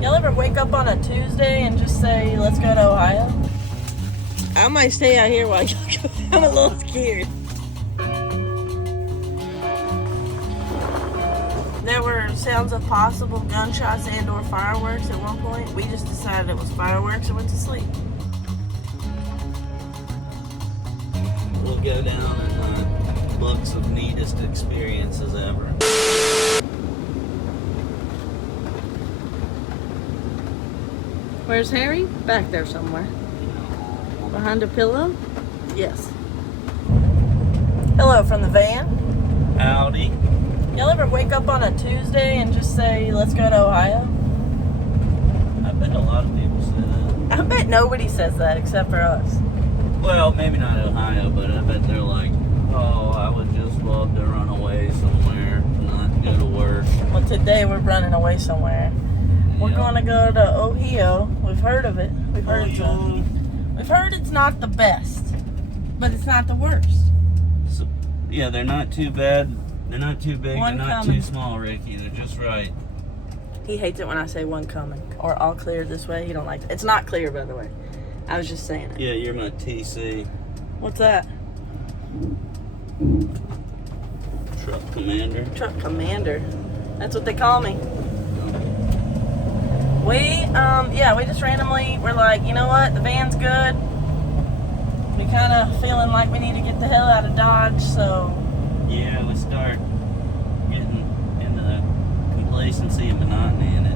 Y'all ever wake up on a Tuesday and just say, let's go to Ohio? I might stay out here while y'all go. I'm a little scared. There were sounds of possible gunshots and or fireworks at one point. We just decided it was fireworks and went to sleep. We'll go down in the books of neatest experiences ever. Where's Harry? Back there somewhere. Behind a pillow? Yes. Hello from the van. Howdy. Y'all ever wake up on a Tuesday and just say, let's go to Ohio? I bet a lot of people say that. I bet nobody says that except for us. Well, maybe not Ohio, but I bet they're like, oh, I would just love to run away somewhere, not go to work. Well, today we're running away somewhere. We're going to go to Ohio. We've heard of it. We've heard it's not the best, but it's not the worst. So, yeah, they're not too bad. They're not too big. One they're not coming. too small, Ricky. They're just right. He hates it when I say one coming or all clear this way. He don't like it. It's not clear, by the way. I was just saying it. Yeah, you're my TC. What's that? Truck commander. Truck commander. That's what they call me. We just randomly were like, you know what? The van's good. We kind of feeling like we need to get the hell out of Dodge, so. Yeah, we start getting into the complacency and monotony, and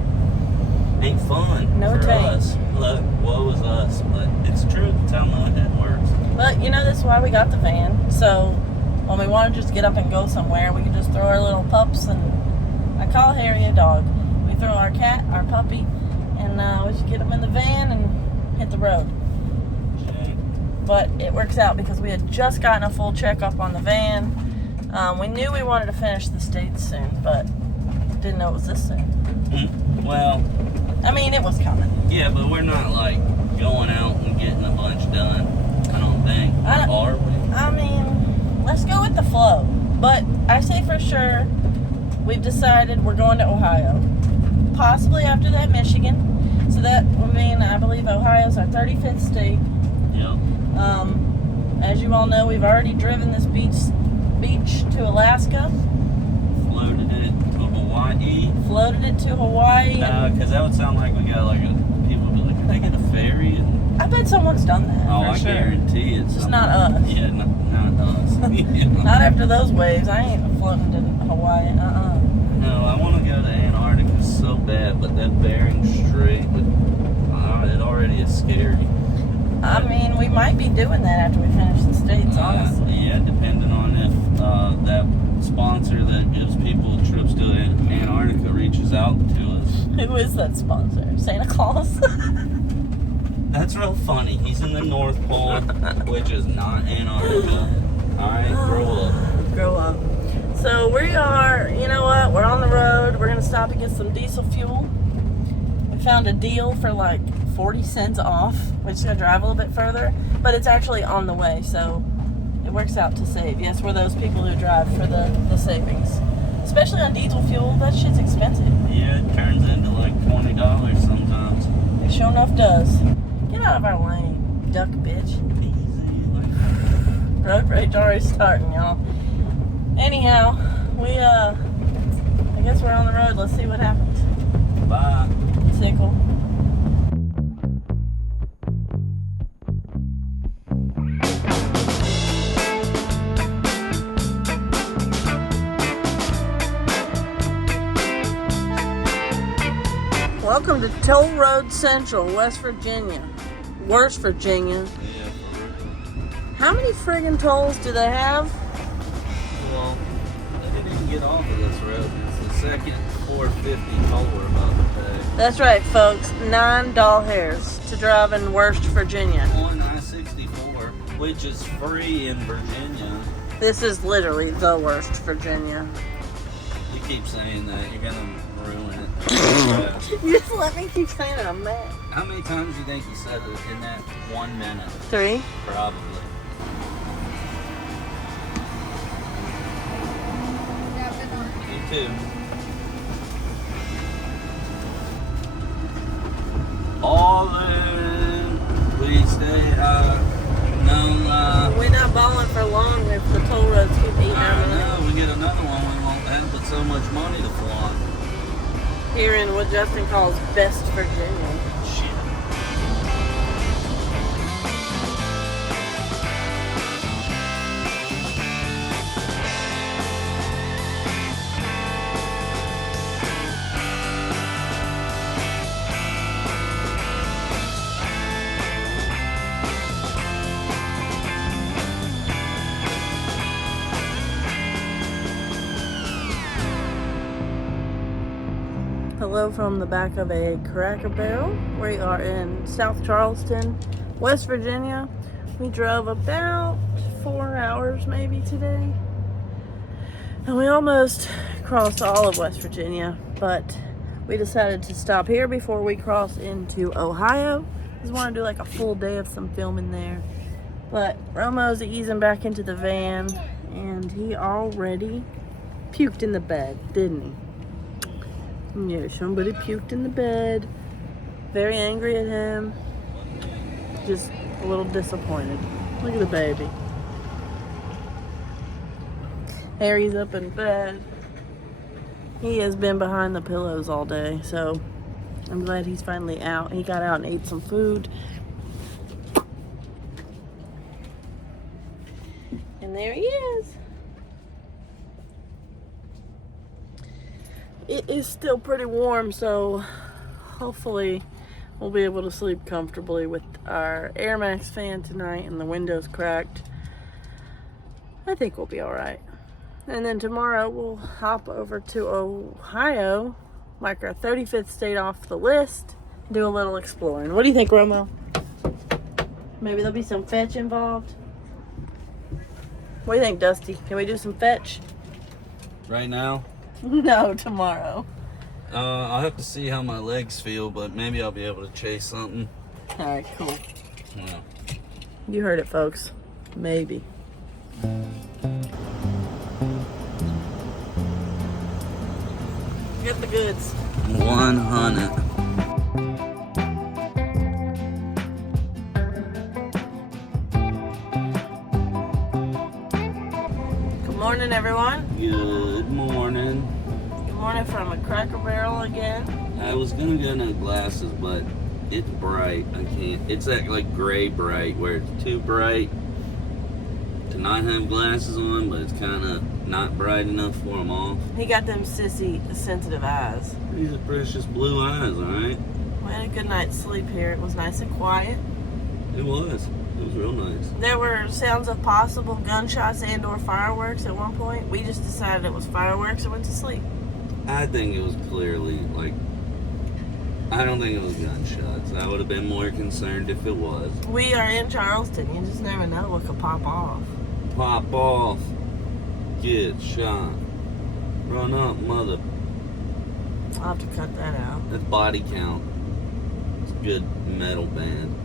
it ain't fun No for taint. us. Look, woe is us, but it's true. That's how it works. But you know, this is why we got the van. So when we want to just get up and go somewhere, we can just throw our little pups, and I call Harry a dog. We throw our cat, our puppy, and we just get them in the van and hit the road. But it works out because we had just gotten a full checkup on the van. We knew we wanted to finish the States soon, but didn't know it was this soon. Well, I mean, it was coming. yeah, but we're not like going out and getting a bunch done. I don't think. Are we? I mean, let's go with the flow. But I say for sure, we've decided we're going to Ohio. Possibly after that, Michigan. So that, I believe Ohio's our 35th state. Yep. As you all know, we've already driven this beach to Alaska. Floated it to Hawaii. Floated it to Hawaii. Because that would sound like we got like people would be like, they get a ferry and. I bet someone's done that. Oh, for I sure. guarantee it's Just not us. Yeah, not us. Yeah. Not after those waves. I ain't floating to Hawaii. No, I want to go to Antarctica so bad, but that Bering Strait, it already is scary. I mean, we might be doing that after we finish the States, honestly. Yeah, depending on if that sponsor that gives people trips to Antarctica reaches out to us. Who is that sponsor? Santa Claus? That's real funny. He's in the North Pole, which is not Antarctica. Alright, grow up. Grow up. So we are, you know what? We're on the road. We're going to stop and get some diesel fuel. We found a deal for like 40 cents off. We're just going to drive a little bit further, but it's actually on the way, so it works out to save. Yes, we're those people who drive for the savings. Especially on diesel fuel, that shit's expensive. Yeah, it turns into like $20 sometimes. It sure enough does. Get out of our lane, duck bitch. Easy. Road rage already starting, y'all. Anyhow, I guess we're on the road. Let's see what happens. Bye. Sickle. Welcome to Toll Road Central, West Virginia. Worst Virginia. Yeah, for real. How many friggin' tolls do they have? Well, they didn't get off of this road. It's the second 450 toll we're about to pay. That's right, folks. 9 doll hairs to drive in Worst Virginia. On I-64, which is free in Virginia. This is literally the worst Virginia. You keep saying that, you're gonna ruin it. You just let me keep saying it, I'm mad. How many times do you think you said it in that 1 minute? 3. Probably. You too. we're not balling for long if the toll roads keep eating our money. No, we get another one, we won't have but so much money to flaunt. Here in what Justin calls Best Virginia. Shit. Hello from the back of a Cracker Barrel. We are in South Charleston, West Virginia. We drove about 4 hours maybe today. And we almost crossed all of West Virginia, but we decided to stop here before we cross into Ohio. Just want to do like a full day of some filming there. But Romo's easing back into the van, and he already puked in the bed, didn't he? Yeah, somebody puked in the bed. Very angry at him. Just a little disappointed. Look at the baby. Harry's up in bed. He has been behind the pillows all day, so I'm glad he's finally out. He got out and ate some food. And there he is. It is still pretty warm, so hopefully we'll be able to sleep comfortably with our Air Max fan tonight and the windows cracked. I think we'll be all right. And then tomorrow we'll hop over to Ohio, mark our 35th state off the list, do a little exploring. What do you think, Romo? Maybe there'll be some fetch involved? What do you think, Dusty? Can we do some fetch? Right now? No, tomorrow. I'll have to see how my legs feel, but maybe I'll be able to chase something. All right, cool. Yeah. You heard it, folks. Maybe. Get the goods. 100. Good morning, everyone. Good morning. Good morning from a Cracker Barrel again. I was gonna get no glasses, but it's bright. I can't. It's that like gray bright where it's too bright to not have glasses on, but it's kind of not bright enough for them off. He got them sissy, sensitive eyes. These are precious blue eyes, all right? We had a good night's sleep here. It was nice and quiet. It was. It was real nice. There were sounds of possible gunshots and or fireworks at one point. We just decided it was fireworks and went to sleep. I think it was clearly like. I don't think it was gunshots. I would have been more concerned if it was. We are in Charleston. You just never know what could pop off. Pop off. Get shot. Run up, mother. I'll have to cut that out. That's Body Count. It's a good metal band.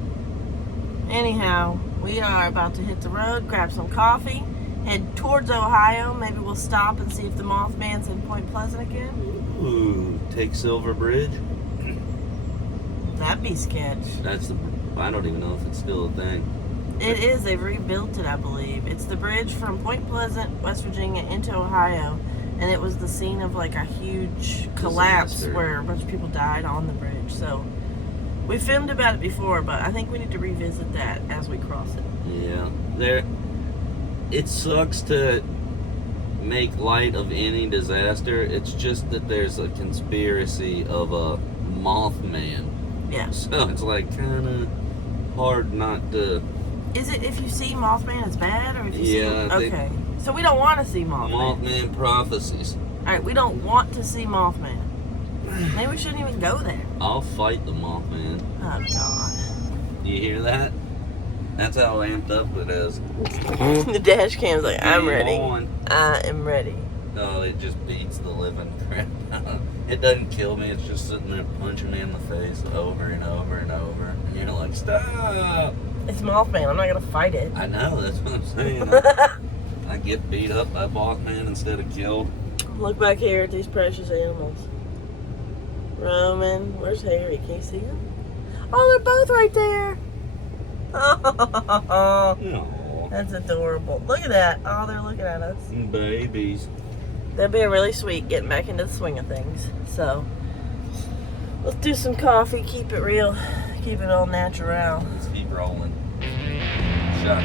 Anyhow, we are about to hit the road, grab some coffee, head towards Ohio. Maybe we'll stop and see if the Mothman's in Point Pleasant again. Ooh, take Silver Bridge. That'd be sketch. That's the. I don't even know if it's still a thing. It is. They've rebuilt it, I believe. It's the bridge from Point Pleasant, West Virginia, into Ohio, and it was the scene of like a huge collapse Disaster. where a bunch of people died on the bridge. So we filmed about it before, but I think we need to revisit that as we cross it. Yeah, there. It sucks to make light of any disaster. It's just that there's a conspiracy of a Mothman. Yeah. So it's like kind of hard not to. Is it if you see Mothman, it's bad, or if you see? Yeah, I think- Okay. So we don't want to see Mothman. Mothman prophecies. All right, we don't want to see Mothman. Maybe we shouldn't even go there. I'll fight the Mothman. Oh God. You hear that? That's how amped up it is. The dash cam's like, I'm Game ready. on. I am ready. No, it just beats the living crap out of it. It doesn't kill me, it's just sitting there punching me in the face over and over and over. And you're like, stop! It's Mothman. I'm not gonna fight it. I know, that's what I'm saying. I get beat up by Mothman instead of killed. Look back here at these precious animals. Roman, where's Harry? Can you see him? Oh, they're both right there. Oh, No. That's adorable. Look at that. Oh, they're looking at us. Babies. That'd be really sweet, getting back into the swing of things. So, let's do some coffee, keep it real, keep it all natural. Let's keep rolling. Shot.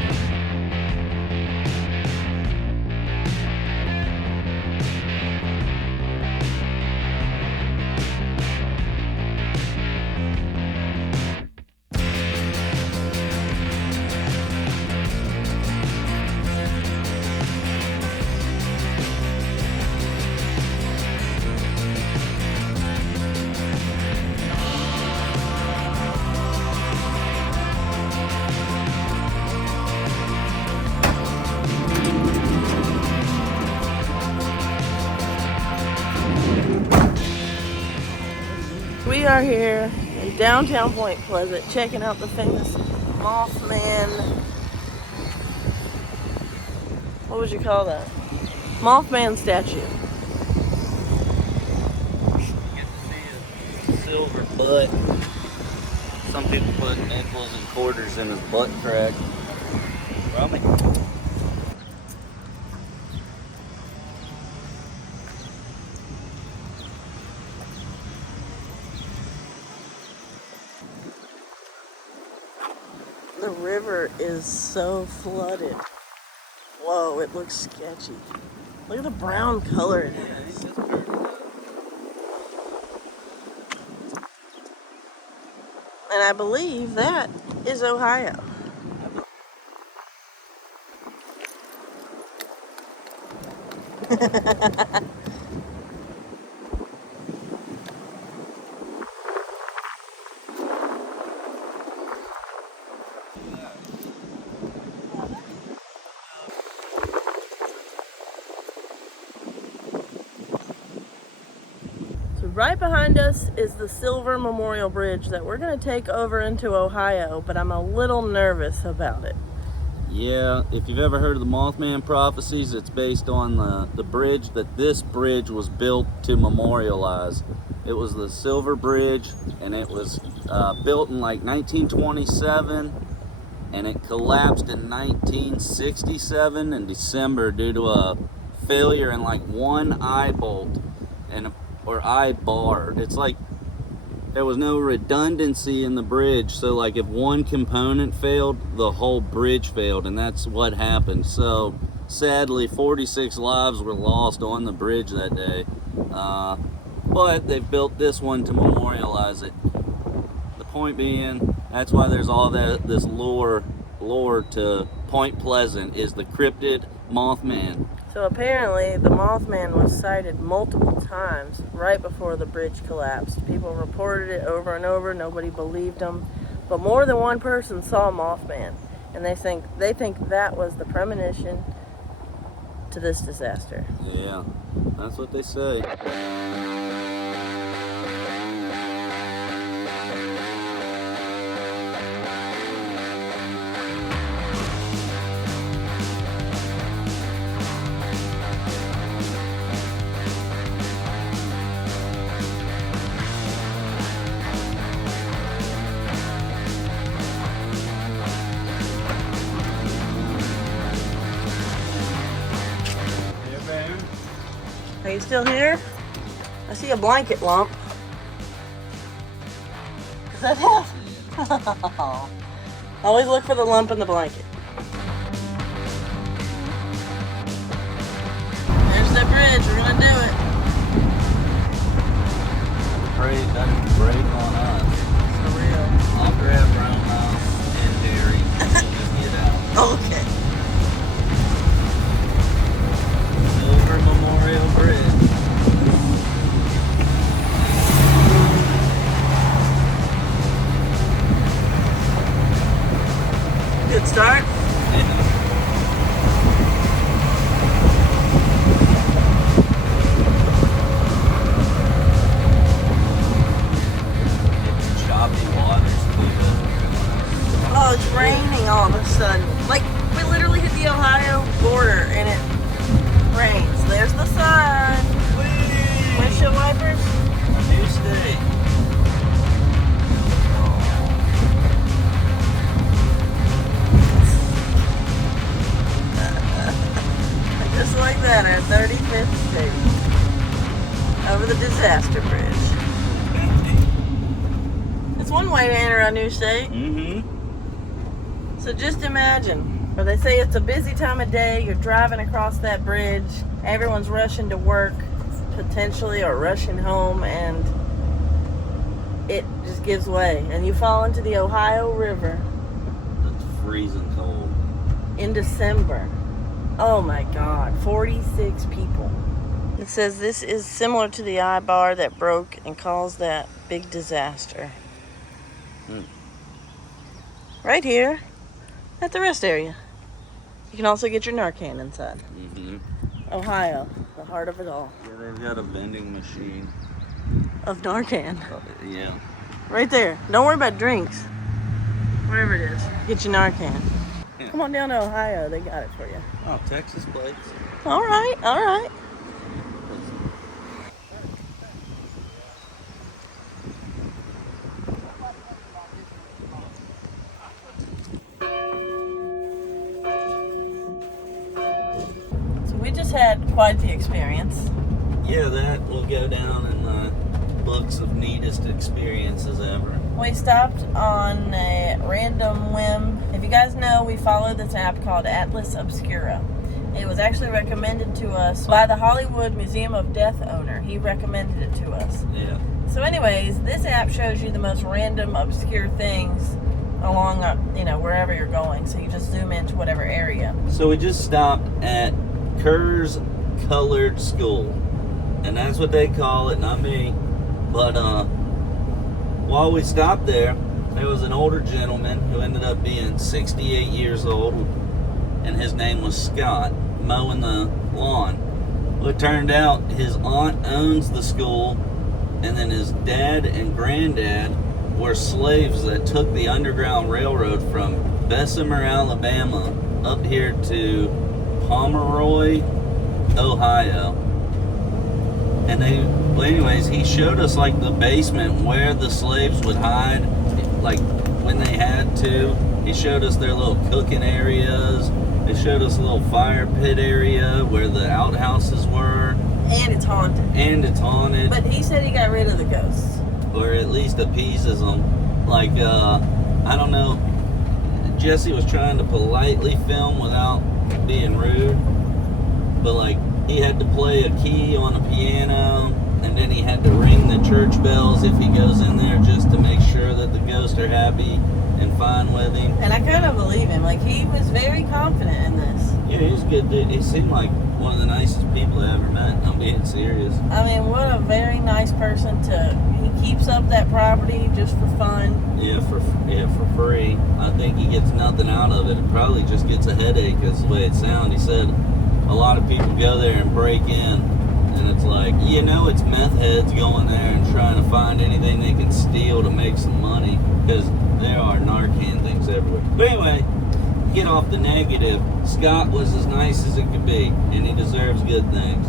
We are here in downtown Point Pleasant, checking out the famous Mothman. What would you call that? Mothman statue. Get to see a silver butt. Some people put nickels and quarters in his butt crack. Probably. The river is so flooded. Whoa, it looks sketchy. Look at the brown color it is. And I believe that is Ohio. Right behind us is the Silver Memorial Bridge that we're going to take over into Ohio, but I'm a little nervous about it. Yeah, if you've ever heard of the Mothman prophecies, it's based on the bridge that this bridge was built to memorialize. It was the Silver Bridge, and it was built in like 1927, and it collapsed in 1967 in December due to a failure in like one eye bolt or eye bar. It's like there was no redundancy in the bridge, so like if one component failed, the whole bridge failed, and that's what happened. So sadly 46 lives were lost on the bridge that day, but they've built this one to memorialize it. The point being, that's why there's all this lore to Point Pleasant, is the cryptid Mothman. So apparently the Mothman was sighted multiple times right before the bridge collapsed. People reported it over and over, nobody believed them. But more than one person saw Mothman, and they think that was the premonition to this disaster. Yeah, that's what they say. Are you still here? I see a blanket lump. Is that it? Always look for the lump in the blanket. There's the bridge. We're gonna do it. Pray it doesn't break on us. For real. I'll grab Roma and Harry and we'll just get out. Okay. Silver Memorial Bridge. Good start. Choppy waters. Oh, it's raining all of a sudden. Like, we literally hit the Ohio border and it rains. There's the sun. Windshield wipers. New state. one way to enter a new state. Mm-hmm. So just imagine, where they say it's a busy time of day, you're driving across that bridge, everyone's rushing to work, potentially, or rushing home, and it just gives way. And you fall into the Ohio River. It's freezing cold. In December. Oh my God, 46 people. It says this is similar to the eye bar that broke and caused that big disaster. Right here at the rest area. You can also get your Narcan inside. Mm-hmm. Ohio, the heart of it all. Yeah, they've got a vending machine. Of Narcan. Yeah. Right there. Don't worry about drinks. Wherever it is. Get your Narcan. Yeah. Come on down to Ohio. They got it for you. Oh, Texas plates. All right, all right. So we just had quite the experience. Yeah, that will go down in the books of neatest experiences ever. We stopped on a random whim. If you guys know, we follow this app called Atlas Obscura. It was actually recommended to us by the Hollywood Museum of Death owner. He recommended it to us. Yeah. So anyways, this app shows you the most random, obscure things along, wherever you're going. So you just zoom into whatever area. So we just stopped at Kerr's Colored School. And that's what they call it, not me. But while we stopped there was an older gentleman who ended up being 68 years old. And his name was Scott, mowing the lawn. Well, it turned out his aunt owns the school, and then his dad and granddad were slaves that took the Underground Railroad from Bessemer, Alabama, up here to Pomeroy, Ohio. And anyways, he showed us like the basement where the slaves would hide, like when they had to. He showed us their little cooking areas. They showed us a little fire pit area where the outhouses were. And it's haunted. But he said he got rid of the ghosts. Or at least appeases them. Like, I don't know. Jesse was trying to politely film without being rude. But, like, he had to play a key on a piano. And then he had to ring the church bells if he goes in there just to make sure that the ghosts are happy and fine with him. And I kind of believe him. Like, he was very confident in this. Yeah, he was a good dude. He seemed like one of the nicest people I ever met. I'm being serious. I mean, what a very nice person he keeps up that property just for fun. Yeah, for free. I think he gets nothing out of it. It probably just gets a headache, is the way it sounded. He said a lot of people go there and break in. And it's like, it's meth heads going there and trying to find anything they can steal to make some money. Because there are Narcan things everywhere. But anyway, get off the negative. Scott was as nice as it could be. And he deserves good things,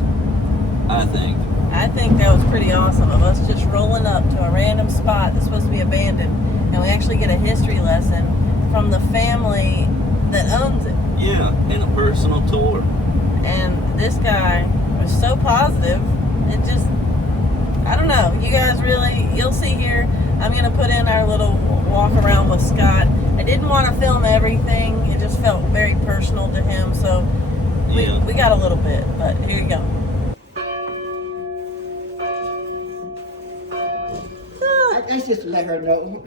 I think. I think that was pretty awesome of us just rolling up to a random spot that's supposed to be abandoned. And we actually get a history lesson from the family that owns it. Yeah, and a personal tour. And this guy was so positive. It just, I don't know. You guys you'll see here. I'm going to put in our little walk around with Scott. I didn't want to film everything. It just felt very personal to him. So we got a little bit, but here you go. That's just to let her know.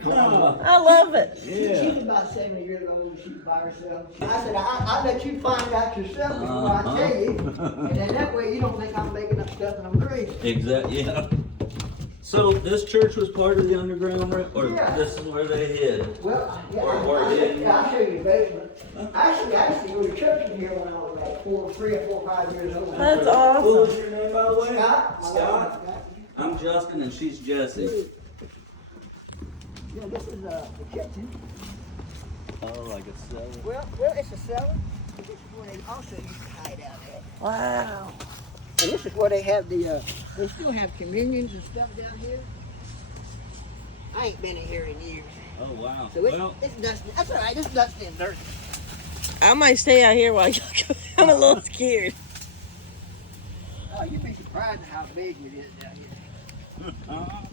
I love it. Yeah. She's about 70 years old. She's by herself. I said, I'll let you find out yourself before I tell you. And then that way you don't think I'm making up stuff and I'm crazy. Exactly, yeah. So this church was part of the Underground Railroad, or Yeah. this is where they hid? Well, yeah, Or I'll hidden? show you the basement. Actually, I used to go to church in here when I was like 3 or 4 or 5 years old. That's What awesome. was your name, by the way? Scott? Scott? I'm Justin and she's Jessie. Yeah, this is the kitchen. Oh, like a cellar. Well, it's a cellar. This is where they also used to hide out at. Wow. And this is where they have they still have communions and stuff down here. I ain't been in here in years. Oh, wow. So it's dusty. That's all right. It's dusty and dirty. I might stay out here while you go. I'm a little scared. Oh, you'd be surprised at how big it is down here. Wow.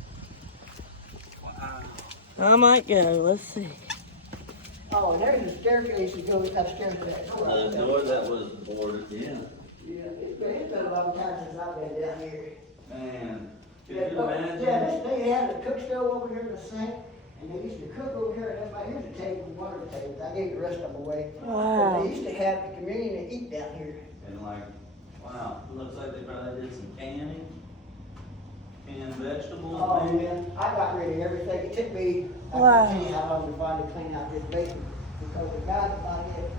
I might go. Let's see. Oh, and there's a staircase that goes upstairs to that door. The door that was boarded, yeah. Yeah, it's been a long time since I've been down here. Man, could Yeah, you imagine? they had a cook stove over here in the sink, and they used to cook over here, and everybody, here's a table, one of the tables. I gave the rest of them away. Wow. But they used to have the communion and eat down here. And like, wow, it looks like they probably did some canning, canned vegetables. Oh, maybe. man, I got rid of everything. It took me, I Wow. can't tell you how long to finally clean out this basement, because the guy that I had.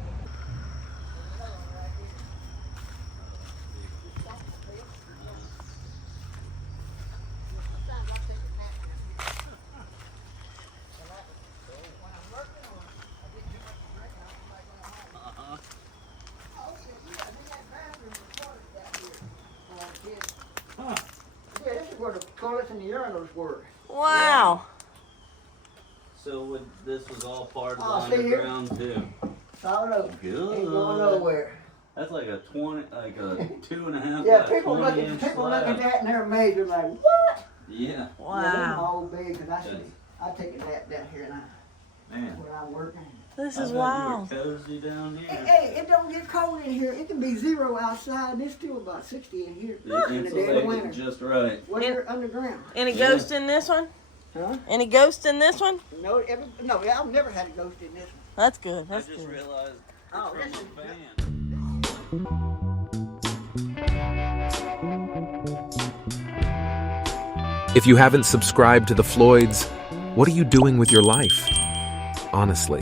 Yeah, this is where the toilets and the urinals were. Wow. So this was all part of Oh, the see here? underground too. Solid oak. Good. Ain't going nowhere. That's like a 2.5 Yeah, by people 20 look inch at slab. that and they're amazed. They're like, what? Yeah, Yeah, they're Wow. all big, and I take a nap down here and man. where I'm working. This I is bet wild. you were cozy down here. Hey, it don't get cold in here. It can be 0 outside, and it's still about 60 in here. It in the dead of insulated winter. just right. When you're underground. Any Yeah. ghost in this one? Huh? Any ghost in this one? No, I've never had a ghost in this one. That's good. I That's just good. realized Oh, it's this from is- the fan. If you haven't subscribed to the Floyds, what are you doing with your life? Honestly.